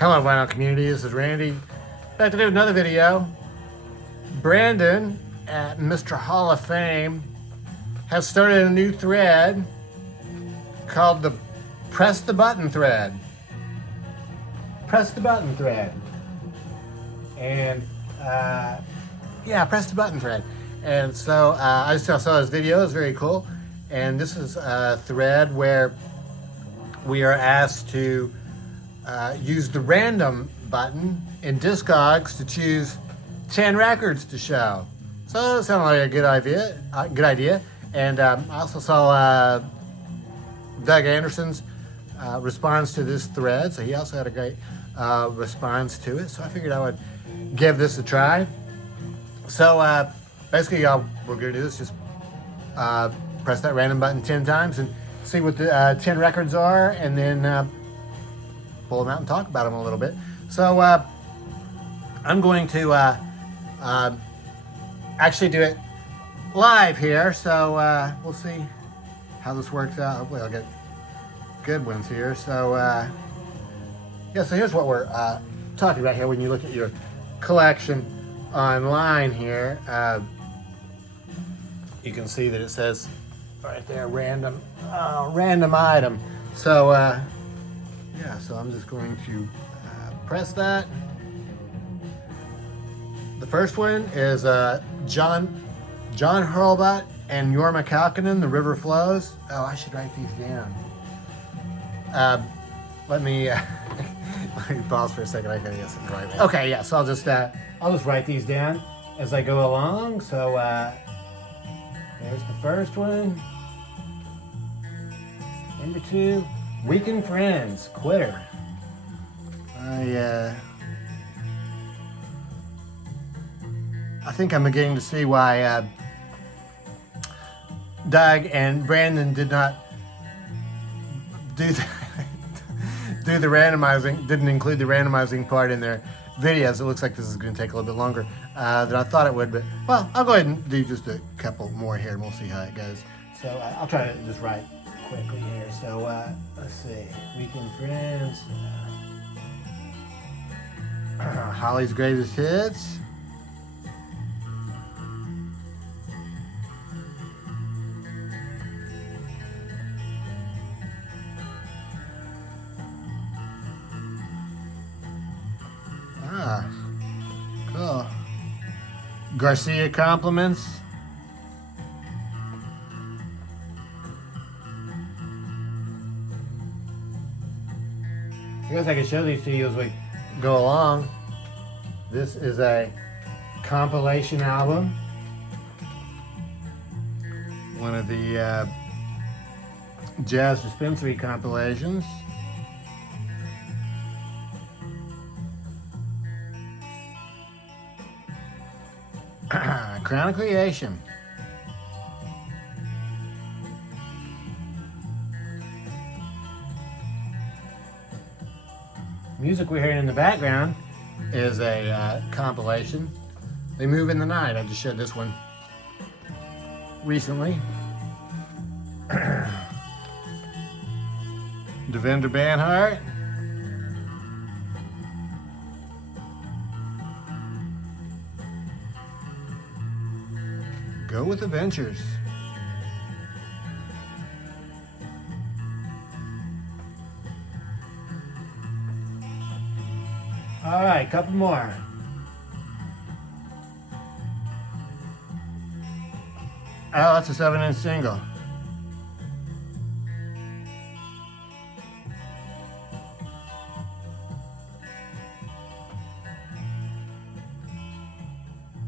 Hello, vinyl community. This is Randy. Back to do another video. Brandon at Mr. Hall of Fame has started a new thread called the Press the Button thread. Press the Button thread. And press the button thread. And so I just saw his video. It's very cool. And this is a thread where we are asked to use the random button in discogs to choose 10 records to show. So it sounded like a good idea. And I also saw Doug Anderson's response to this thread. So he also had a great response to it. So I figured I would give this a try. So basically we're gonna do this, just press that random button 10 times and see what the 10 records are, and then pull them out and talk about them a little bit. So I'm going to actually do it live here, so we'll see how this works out. Hopefully I'll get good ones here. So so here's what we're talking about here. When you look at your collection online here, you can see that it says right there, random item. So so I'm just going to press that. The first one is John Hurlbut and Jorma Kaukonen, The River Flows. Oh, I should write these down. Let me pause for a second. I gotta get some right. Okay, yeah. So I'll just write these down as I go along. So there's the first one. Number 2, Weekend Friends, Quitter. I think I'm beginning to see why Doug and Brandon did not do the randomizing, didn't include the randomizing part in their videos. It looks like this is going to take a little bit longer than I thought it would, but well, I'll go ahead and do just a couple more here and we'll see how it goes. So I'll try to just write quickly here. So let's see, Weekend Friends, Holly's Greatest Hits, cool, Garcia Compliments, I guess I can show these to you as we go along. This is a compilation album. One of the Jazz Dispensary compilations. Crown of Creation. Music we're hearing in the background is a compilation. They Move in the Night. I just showed this one recently. Devendra Banhart. Go with Adventures. All right, couple more. Oh, that's a 7-inch single.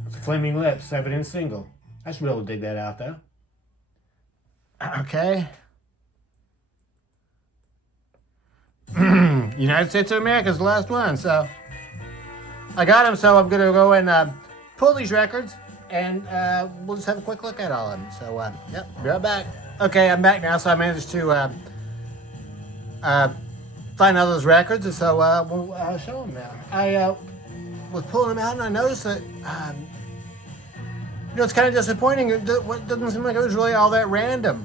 It's a Flaming Lips 7-inch single. I should be able to dig that out though. Okay. United States of America is the last one, so I got them. So I'm gonna go and pull these records, and we'll just have a quick look at all of them. So yep, be right back. Okay, I'm back now. So I managed to find all those records, and so we'll show them now. I was pulling them out, and I noticed that it's kind of disappointing. It doesn't seem like it was really all that random.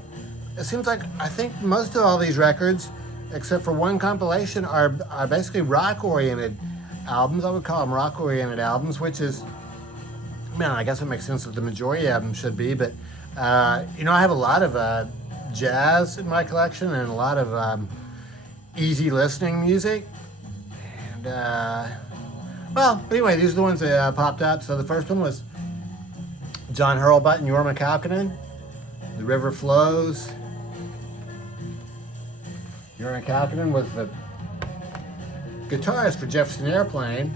It seems like I think most of all these records except for one compilation, are basically rock-oriented albums. I would call them rock-oriented albums, which is, man, I guess it makes sense that the majority of them should be. But you know, I have a lot of jazz in my collection and a lot of easy listening music. And well, anyway, these are the ones that popped up. So the first one was John Hurlbut and Jorma Kaukonen, The River Flows. Jorma Kaukonen was the guitarist for Jefferson Airplane,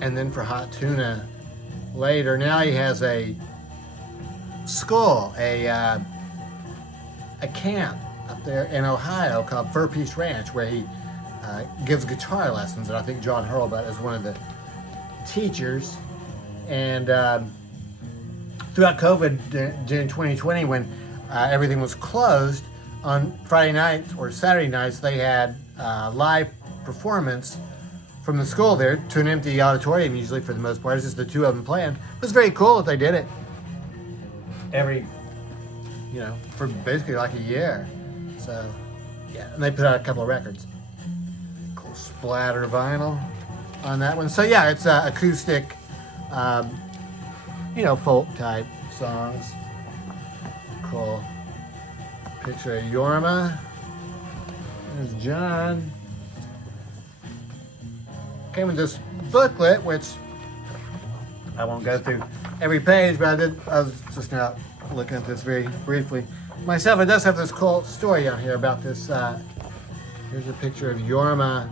and then for Hot Tuna later. Now he has a school, a camp up there in Ohio called Fur Peace Ranch, where he gives guitar lessons, and I think John Hurlbut is one of the teachers. And throughout COVID during 2020, when everything was closed, on Friday nights or Saturday nights, they had live performance from the school there to an empty auditorium, usually for the most part. It's just the two of them playing. It was very cool that they did it every, you know, for basically like a year. So, yeah, and they put out a couple of records. Cool splatter vinyl on that one. So, yeah, it's acoustic, you know, folk type songs. Cool. Picture of Jorma. There's John. Came with this booklet, which I won't go through every page, but I was just now looking at this very briefly myself. It does have this cool story on here about this. Here's a picture of Jorma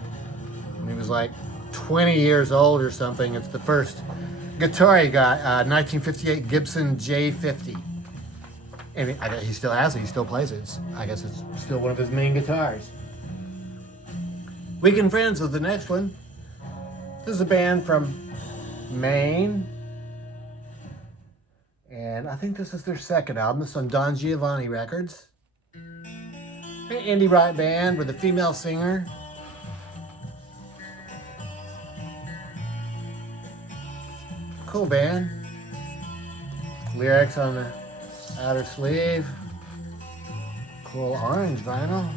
when he was like 20 years old or something. It's the first guitar he got, 1958 Gibson J50. And he still has it. He still plays it. I guess it's still one of his main guitars. Weekend Friends was the next one. This is a band from Maine. And I think this is their second album. This is on Don Giovanni Records. An indie rock band with a female singer. Cool band. Lyrics on the outer sleeve. Cool orange vinyl.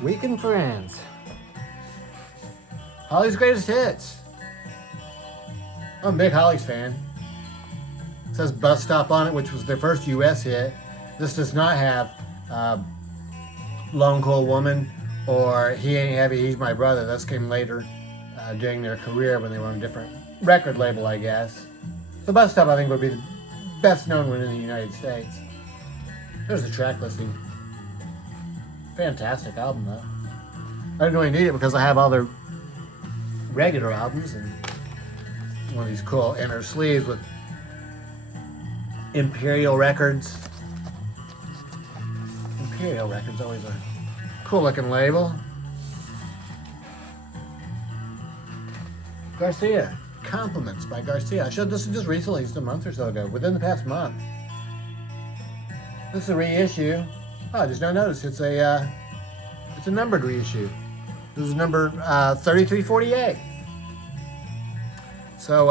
Weekend Friends. Holly's Greatest Hits. I'm a big Holly's fan. It says Bus Stop on it, which was their first US hit. This does not have Lone Cold Woman or He Ain't Heavy, He's My Brother. Those came later during their career when they were on a different record label, I guess. The Bus Stop, I think, would be the best known one in the United States. There's the track listing. Fantastic album, though. I didn't really need it because I have all their regular albums and one of these cool inner sleeves with Imperial Records. Imperial Records, always a cool looking label. Garcia, Compliments by Garcia. I showed this just recently, just a month or so ago, within the past month. This is a reissue. Oh, I just now noticed it's a numbered reissue. This is number 3348. So,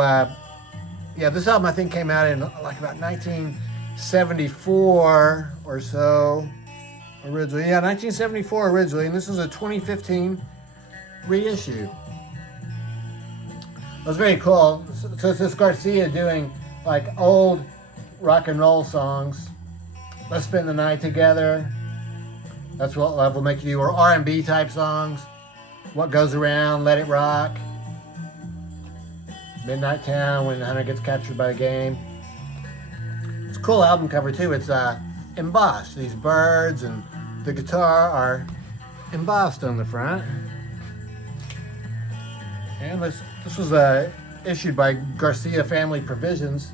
yeah, this album I think came out in like about 1974 or so originally. Yeah, 1974 originally, and this is a 2015 reissue. It was very cool. So it's this Garcia doing like old rock and roll songs. Let's Spend the Night Together. That's What Love Will Make You Do. Or R&B type songs. What Goes Around, Let It Rock. Midnight Town, When the Hunter Gets Captured by the Game. It's a cool album cover too. It's embossed. These birds and the guitar are embossed on the front. And this was issued by Garcia Family Provisions.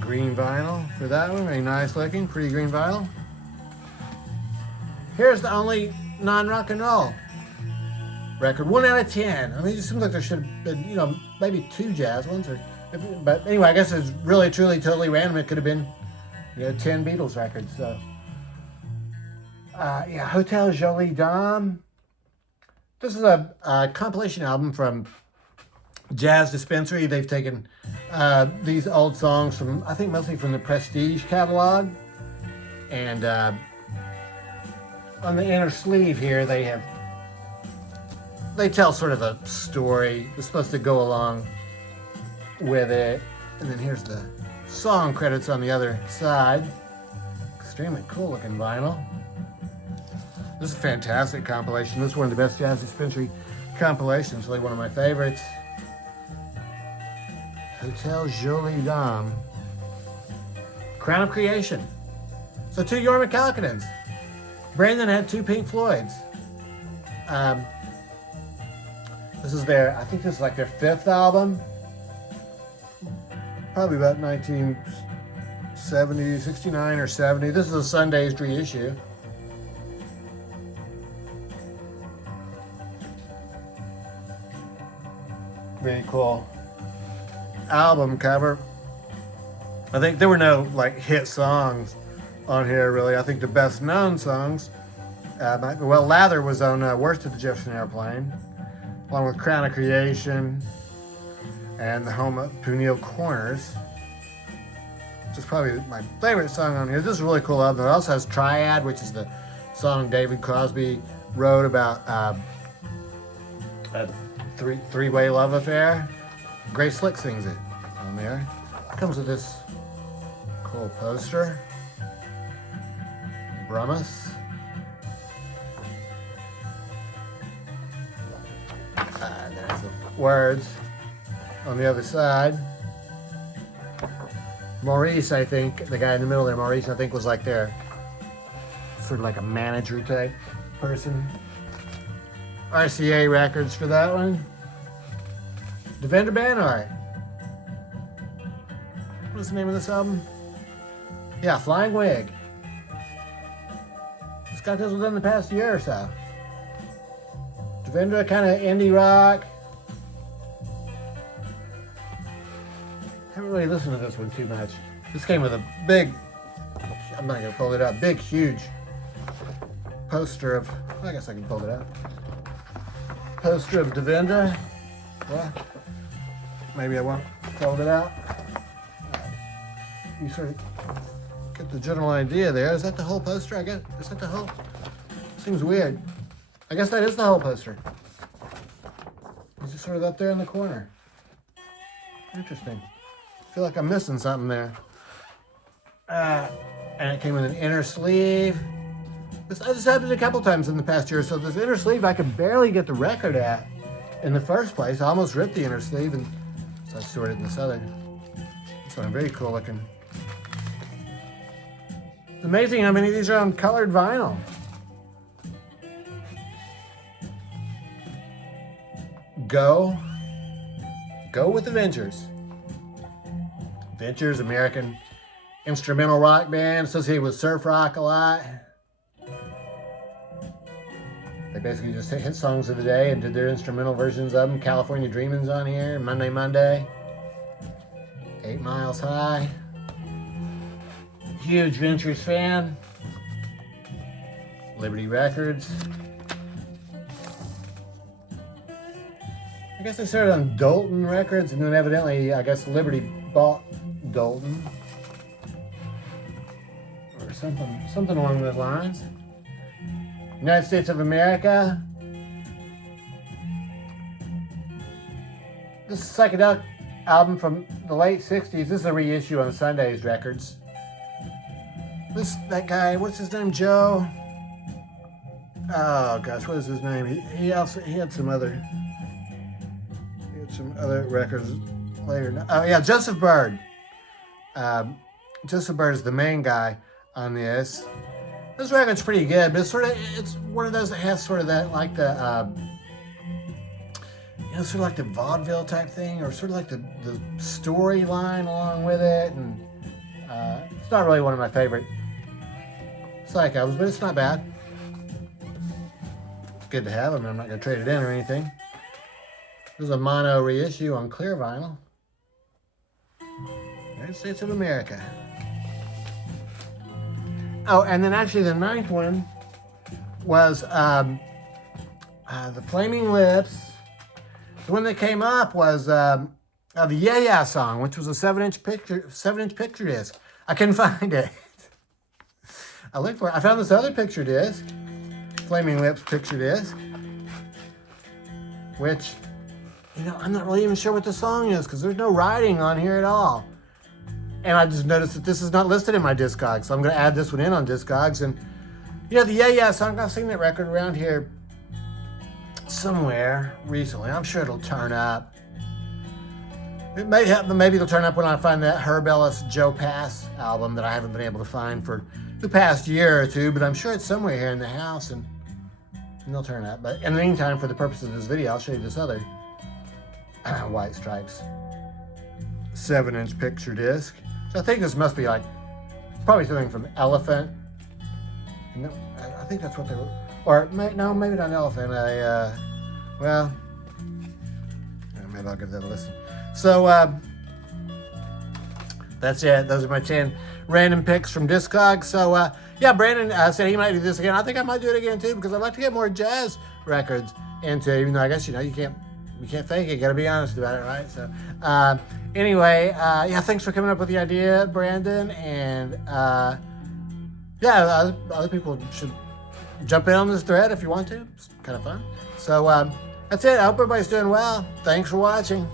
Green vinyl for that one. Very nice looking, pretty green vinyl. Here's the only non-rock and roll record. 1 out of 10. I mean, it just seems like there should have been, you know, maybe 2 jazz ones. But anyway, I guess it's really, truly, totally random. It could have been, you know, 10 Beatles records. So, yeah, Hotel Jolie Dame. This is a compilation album from Jazz Dispensary. They've taken these old songs from, I think, mostly from the Prestige catalog. And on the inner sleeve here, they tell sort of a story that's supposed to go along with it. And then here's the song credits on the other side. Extremely cool looking vinyl. This is a fantastic compilation. This is one of the best Jazz Dispensary compilations, really one of my favorites. Hotel Jolie Dame. Crown of Creation. So 2 Jorma McCalkinons. Brandon had 2 Pink Floyds. This is I think this is like their 5th album. Probably about 1970, 69 or 70. This is a Sundazed reissue. Very cool album cover. I think there were no like hit songs on here really. I think the best known songs, Lather was on Worst of the Jefferson Airplane, along with Crown of Creation and The Home of Punil Corners, which is probably my favorite song on here. This is a really cool album. It also has Triad, which is the song David Crosby wrote about a three-way love affair. Grace Slick sings it on there. It comes with this cool poster. Brummus. There's the words on the other side. Maurice, I think, the guy in the middle there, Maurice, I think was like their sort of like a manager type person. RCA Records for that one. Devendra Banhart. What's the name of this album? Yeah, Flying Wig. Just got this within the past year or so. Devendra, kind of indie rock. Haven't really listened to this one too much. This came with a big, I'm not going to pull it out, big, huge poster of, I guess I can pull it out. Poster of Devendra. Well, maybe I won't fold it out. You sort of get the general idea there. Is that the whole poster? I guess, is that the whole? Seems weird. I guess that is the whole poster. It's just sort of up there in the corner. Interesting. I feel like I'm missing something there. And it came with an inner sleeve. This happened a couple times in the past year. So this inner sleeve, I could barely get the record at in the first place. I almost ripped the inner sleeve, and so I stored it in this other. This one, very cool looking. It's amazing how many of these are on colored vinyl. Go with the Ventures. Ventures, American instrumental rock band associated with surf rock a lot. They basically just take hit songs of the day and did their instrumental versions of them. California Dreamin's on here. Monday. 8 Miles High. Huge Ventures fan. Liberty Records. I guess they started on Dalton Records, and then evidently, I guess Liberty bought Dalton. Or something along those lines. United States of America. This is a psychedelic album from the late 60s. This is a reissue on Sundazed Records. That guy, what's his name? Joe? Oh gosh, what is his name? He had some other records later. Oh yeah, Joseph Byrd. Joseph Byrd is the main guy on this. This record's pretty good, but it's one of those that has sort of that, like the, sort of like the vaudeville type thing, or sort of like the storyline along with it, and it's not really one of my favorite psych albums, but it's not bad. It's good to have them, and I'm not going to trade it in or anything. This is a mono reissue on clear vinyl. United States of America. Oh, and then actually the 9th one was the Flaming Lips The one that came up was the Yeah Yeah song, which was a 7-inch picture disc. I couldn't find it. I looked for it. I found this other picture disc, Flaming Lips picture disc, which, you know, I'm not really even sure what the song is because there's no writing on here at all. And I just noticed that this is not listed in my discogs, so I'm going to add this one in on discogs. And, you know, the Yeah Yeah song, I've seen that record around here somewhere recently. I'm sure it'll turn up. It may have, maybe it'll turn up when I find that Herb Ellis Joe Pass album that I haven't been able to find for the past year or two, but I'm sure it's somewhere here in the house and they'll turn up. But in the meantime, for the purpose of this video, I'll show you this other White Stripes 7-inch picture disc. So I think this must be like, probably something from Elephant. No, I think that's what they were, or no, maybe not Elephant. Well, maybe I'll give that a listen. So that's it. Those are my 10 random picks from Discogs. So yeah, Brandon said he might do this again. I think I might do it again too because I'd like to get more jazz records into. Even though I guess, you know, you can't fake it. You got to be honest about it, right? So anyway, yeah, thanks for coming up with the idea, Brandon. And yeah, other people should jump in on this thread if you want to. It's kind of fun. So that's it. I hope everybody's doing well. Thanks for watching.